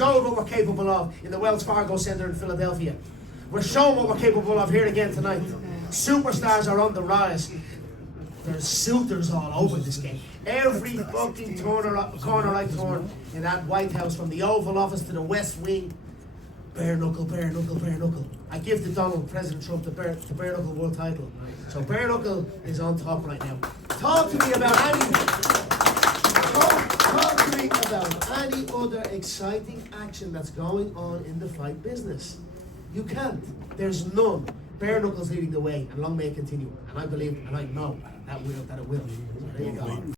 showed what we're capable of in the Wells Fargo Center in Philadelphia. We're showing what we're capable of here again tonight. Superstars are on the rise. There's suitors all over this game. Every fucking corner I turn in that White House, from the Oval Office to the West Wing, bare knuckle, bare knuckle, bare knuckle. I give to President Trump the bare knuckle world title. So bare knuckle is on top right now. Talk to me about any other exciting action that's going on in the fight business. You can't. There's none. Bare knuckles leading the way, and long may it continue. And I believe, and I know that it will. So there you go.